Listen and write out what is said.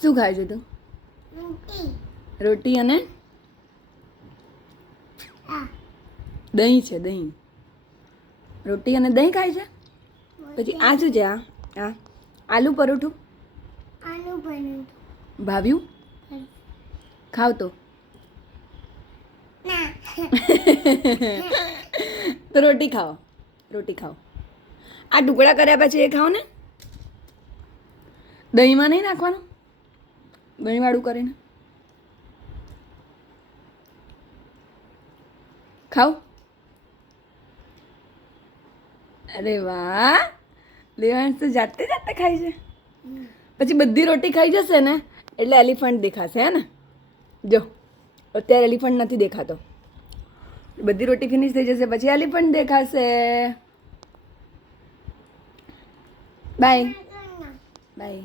શું ખાય છે તું? રોટી અને દહીં છે, દહીં. રોટી અને દહીં ખાય છે. પછી આ શું છે? આ આલુ પરોઠું ભાવ્યું? ખાવ તો તો રોટી ખાઓ, રોટી ખાઓ. આ ટુકડા કર્યા પછી એ ખાઓ ને. દહીંમાં નહીં નાખવાનું, દહીંવાળું કરીને ખાઓ. અરે વાહ, દેવાંશ તો જાતે જાતે ખાય છે. પછી બધી રોટી ખાઈ જશે ને એટલે એલિફન્ટ દેખાશે, હે ને? જો અત્યારે એલિફન્ટ નથી દેખાતો, બધી રોટી ફિનિશ થઈ જશે પછી એલિફન્ટ દેખાશે. Bye bye.